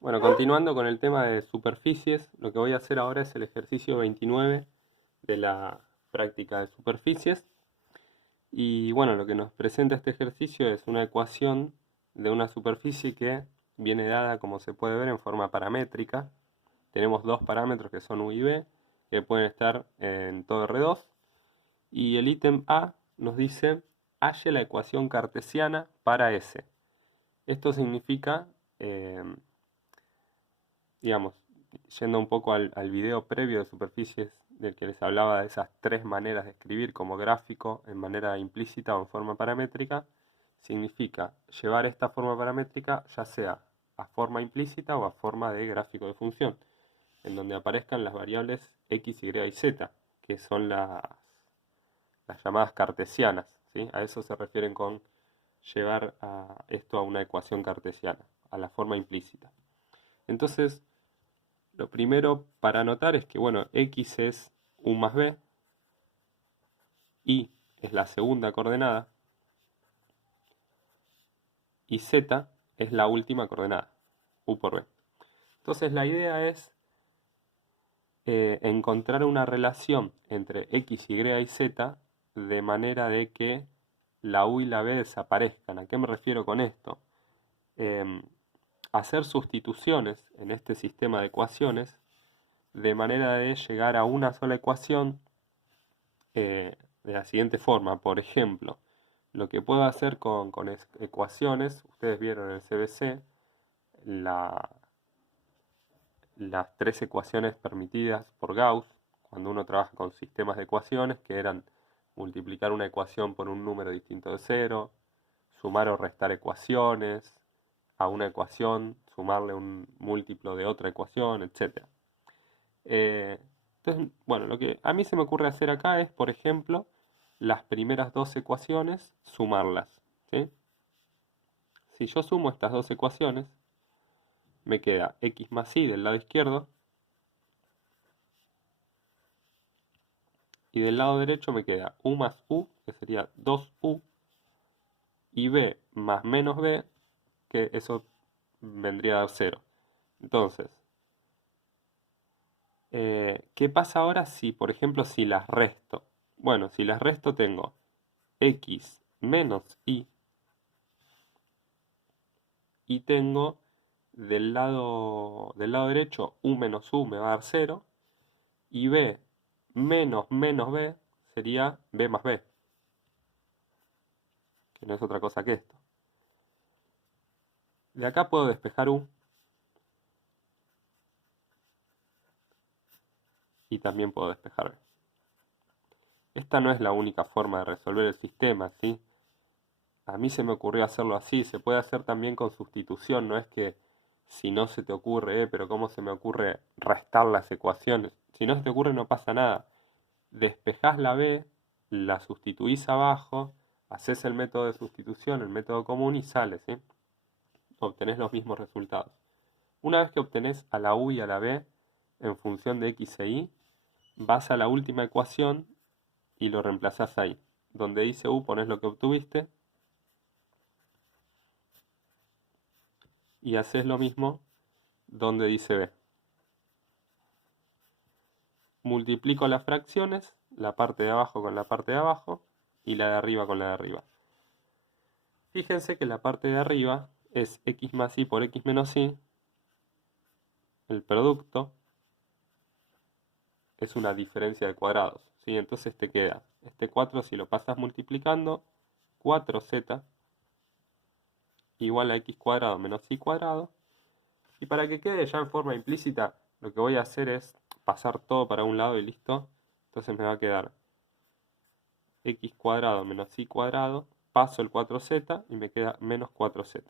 Bueno, continuando con el tema de superficies, lo que voy a hacer ahora es el ejercicio 29 de la práctica de superficies. Y bueno, lo que nos presenta este ejercicio es una ecuación de una superficie que viene dada, como se puede ver, en forma paramétrica. Tenemos dos parámetros que son u y b, que pueden estar en todo R2. Y el ítem A nos dice, halle la ecuación cartesiana para S. Esto significa, eh, digamos, yendo un poco al video previo de superficies del que les hablaba de esas tres maneras de escribir como gráfico en manera implícita o en forma paramétrica, significa llevar esta forma paramétrica ya sea a forma implícita o a forma de gráfico de función, en donde aparezcan las variables x, y y z, que son las llamadas cartesianas, ¿sí? A eso se refieren con llevar a esto a una ecuación cartesiana, a la forma implícita. Entonces, lo primero para anotar es que, bueno, x es u más b, y es la segunda coordenada, y z es la última coordenada, u por b. Entonces la idea es encontrar una relación entre x, y y z de manera de que la u y la b desaparezcan. ¿A qué me refiero con esto? Em, Hacer sustituciones en este sistema de ecuaciones de manera de llegar a una sola ecuación de la siguiente forma. Por ejemplo, lo que puedo hacer con ecuaciones, ustedes vieron en el CBC la, las tres ecuaciones permitidas por Gauss, cuando uno trabaja con sistemas de ecuaciones, que eran multiplicar una ecuación por un número distinto de cero, sumar o restar ecuaciones, a una ecuación sumarle un múltiplo de otra ecuación, etc. Entonces, bueno, lo que a mí se me ocurre hacer acá es, por ejemplo, las primeras dos ecuaciones, sumarlas, ¿sí? Si yo sumo estas dos ecuaciones, me queda x más y del lado izquierdo, y del lado derecho me queda u más u, que sería 2u, y b más menos b, que eso vendría a dar 0. Entonces, ¿qué pasa ahora si, por ejemplo, si las resto? Bueno, si las resto tengo x menos y tengo del lado derecho u menos u me va a dar 0 y b menos menos b sería b más b, que no es otra cosa que esto. De acá puedo despejar u y también puedo despejar b. Esta no es la única forma de resolver el sistema, ¿sí? A mí se me ocurrió hacerlo así, se puede hacer también con sustitución, no es que si no se te ocurre, pero ¿cómo se me ocurre restar las ecuaciones? Si no se te ocurre no pasa nada. Despejás la b, la sustituís abajo, haces el método de sustitución, el método común y sale, ¿sí? Obtenés los mismos resultados. Una vez que obtenés a la u y a la b en función de x e y, vas a la última ecuación y lo reemplazás ahí. Donde dice u pones lo que obtuviste y haces lo mismo donde dice b. Multiplico las fracciones, la parte de abajo con la parte de abajo y la de arriba con la de arriba. Fíjense que la parte de arriba es x más y por x menos y, el producto es una diferencia de cuadrados, ¿sí? Entonces te queda este 4 si lo pasas multiplicando, 4z igual a x cuadrado menos y cuadrado. Y para que quede ya en forma implícita, lo que voy a hacer es pasar todo para un lado y listo. Entonces me va a quedar x cuadrado menos y cuadrado, paso el 4z y me queda menos 4z.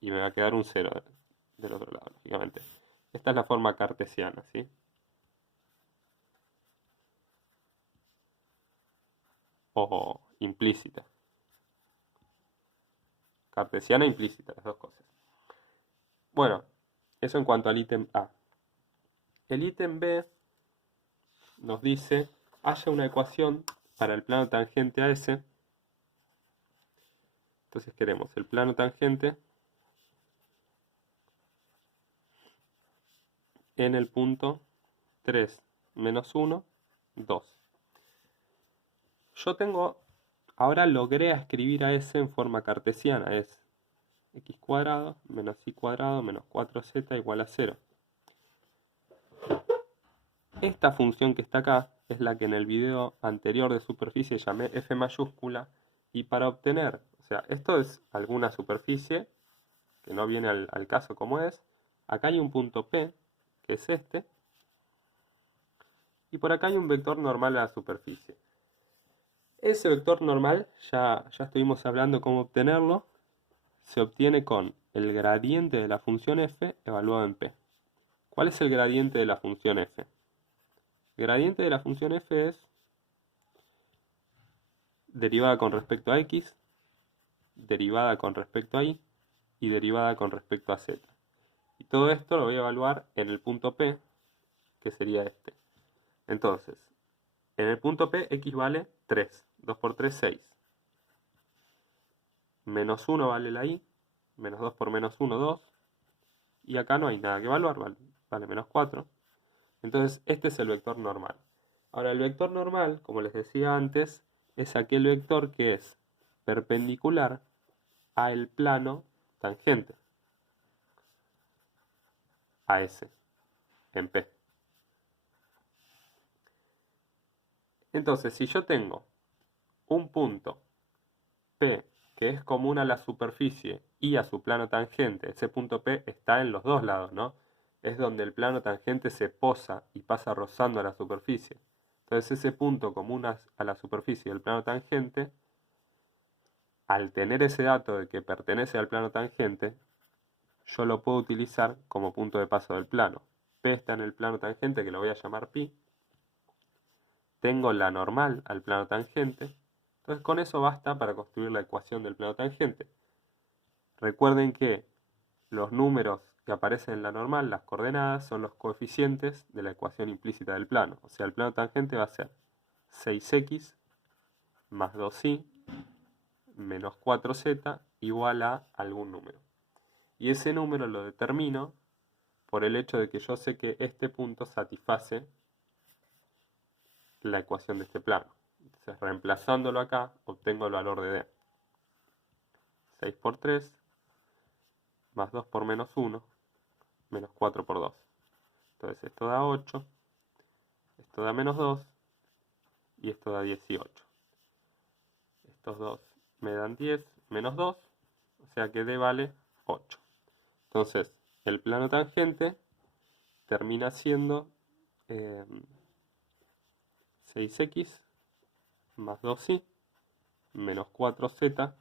Y me va a quedar un 0 del otro lado, lógicamente. Esta es la forma cartesiana, ¿sí? O implícita. Cartesiana e implícita, las dos cosas. Bueno, eso en cuanto al ítem A. El ítem B nos dice, haya una ecuación para el plano tangente a S. Entonces queremos el plano tangente en el punto 3 menos 1, 2. Yo tengo, ahora logré escribir a S en forma cartesiana, es x cuadrado menos y cuadrado menos 4z igual a 0. Esta función que está acá es la que en el video anterior de superficie llamé f mayúscula, y para obtener, o sea, esto es alguna superficie que no viene al caso como es. Acá hay un punto P, que es este, y por acá hay un vector normal a la superficie. Ese vector normal, ya estuvimos hablando cómo obtenerlo, se obtiene con el gradiente de la función f evaluado en P. ¿Cuál es el gradiente de la función f? El gradiente de la función f es derivada con respecto a x, derivada con respecto a y derivada con respecto a z. Y todo esto lo voy a evaluar en el punto P, que sería este. Entonces, en el punto P, x vale 3. 2 por 3, 6. Menos 1 vale la y. Menos 2 por menos 1, 2. Y acá no hay nada que evaluar, vale menos 4. Entonces, este es el vector normal. Ahora, el vector normal, como les decía antes, es aquel vector que es perpendicular al plano tangente a S en P. Entonces, si yo tengo un punto P que es común a la superficie y a su plano tangente, ese punto P está en los dos lados, ¿no? Es donde el plano tangente se posa y pasa rozando a la superficie. Entonces ese punto común a la superficie del plano tangente, al tener ese dato de que pertenece al plano tangente, yo lo puedo utilizar como punto de paso del plano. P está en el plano tangente, que lo voy a llamar pi. Tengo la normal al plano tangente. Entonces con eso basta para construir la ecuación del plano tangente. Recuerden que los números que aparecen en la normal, las coordenadas, son los coeficientes de la ecuación implícita del plano. O sea, el plano tangente va a ser 6x más 2y menos 4z igual a algún número. Y ese número lo determino por el hecho de que yo sé que este punto satisface la ecuación de este plano. Entonces, reemplazándolo acá, obtengo el valor de D. 6 por 3 más 2 por menos 1 menos 4 por 2. Entonces esto da 8, esto da menos 2 y esto da 18. Estos dos me dan 10 menos 2, o sea que D vale 8. Entonces el plano tangente termina siendo 6x más 2y menos 4z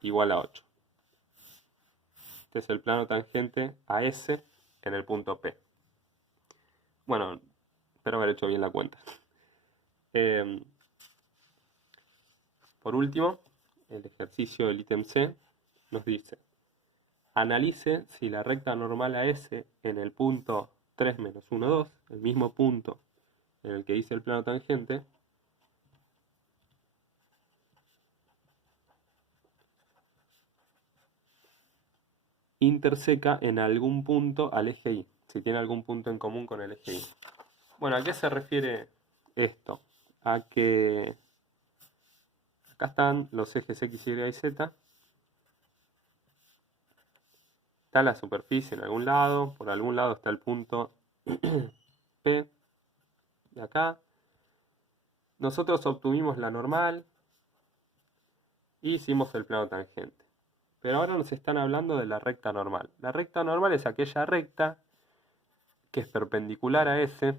igual a 8. Este es el plano tangente a S en el punto P. Bueno, espero haber hecho bien la cuenta. Por último, el ejercicio del ítem C nos dice: analice si la recta normal a S en el punto 3 menos 1, 2, el mismo punto en el que dice el plano tangente, interseca en algún punto al eje Y, si tiene algún punto en común con el eje Y. Bueno, ¿a qué se refiere esto? A que acá están los ejes X, Y y Z. Está la superficie en algún lado, por algún lado está el punto P de acá. Nosotros obtuvimos la normal y hicimos el plano tangente. Pero ahora nos están hablando de la recta normal. La recta normal es aquella recta que es perpendicular a S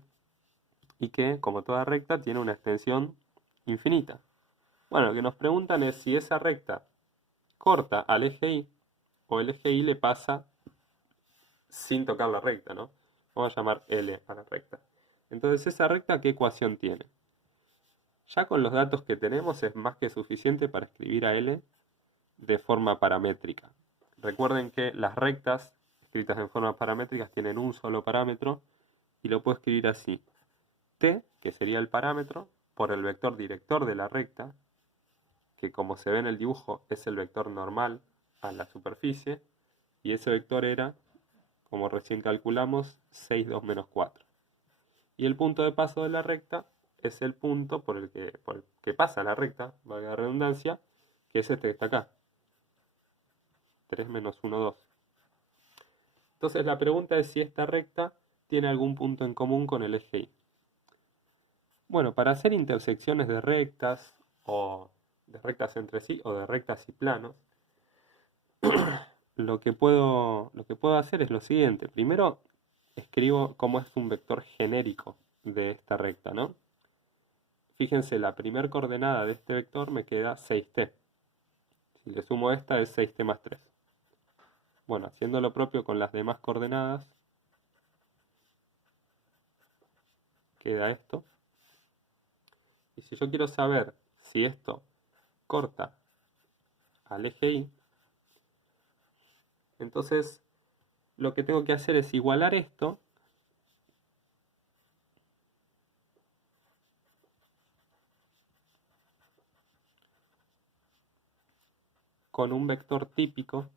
y que, como toda recta, tiene una extensión infinita. Bueno, lo que nos preguntan es si esa recta corta al eje Y o el eje Y le pasa sin tocar la recta, ¿no? Vamos a llamar L a la recta. Entonces, ¿esa recta qué ecuación tiene? Ya con los datos que tenemos es más que suficiente para escribir a L de forma paramétrica. Recuerden que las rectas escritas en forma paramétrica tienen un solo parámetro y lo puedo escribir así: T, que sería el parámetro, por el vector director de la recta, que como se ve en el dibujo es el vector normal a la superficie, y ese vector era como recién calculamos, 6, 2 menos 4. Y el punto de paso de la recta es el punto por el que pasa la recta, valga la redundancia, que es este que está acá. 3 menos 1, 2. Entonces la pregunta es si esta recta tiene algún punto en común con el eje Y. Bueno, para hacer intersecciones de rectas, o de rectas entre sí, o de rectas y planos, lo que puedo hacer es lo siguiente. Primero escribo cómo es un vector genérico de esta recta, ¿no? Fíjense, la primera coordenada de este vector me queda 6t. Si le sumo esta es 6t más 3. Bueno, haciendo lo propio con las demás coordenadas, queda esto. Y si yo quiero saber si esto corta al eje Y, entonces lo que tengo que hacer es igualar esto con un vector típico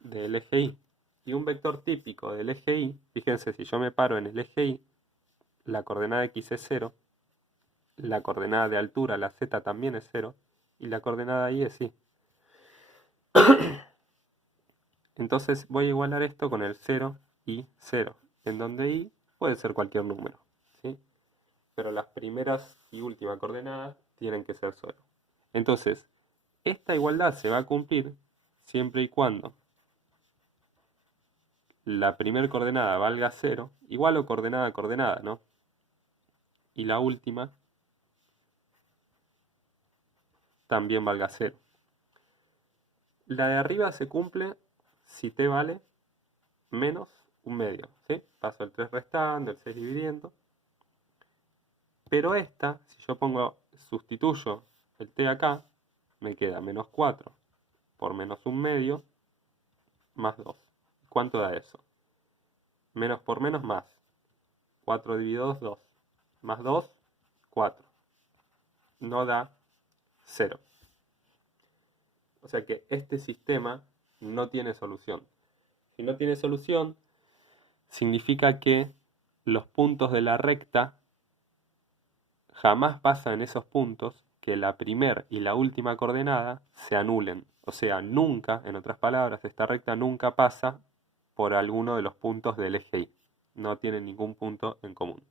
del eje Y. Y un vector típico del eje Y, fíjense, si yo me paro en el eje Y, la coordenada x es 0, la coordenada de altura, la z, también es 0, y la coordenada y es y. Entonces voy a igualar esto con el 0 y 0, en donde y puede ser cualquier número, ¿sí? Pero las primeras y últimas coordenadas tienen que ser 0. Entonces, esta igualdad se va a cumplir siempre y cuando la primera coordenada valga 0, igual o coordenada a coordenada, ¿no? Y la última también valga 0. La de arriba se cumple si t vale menos un medio, ¿sí? Paso el 3 restando, el 6 dividiendo. Pero esta, si yo sustituyo el t acá, me queda menos 4 por menos un medio más 2. ¿Cuánto da eso? Menos por menos más. 4 dividido 2, 2. Más 2, 4. No da 0. O sea que este sistema no tiene solución. Si no tiene solución, significa que los puntos de la recta jamás pasan en esos puntos que la primera y la última coordenada se anulen. O sea, nunca, en otras palabras, esta recta nunca pasa por alguno de los puntos del eje Y. No tiene ningún punto en común.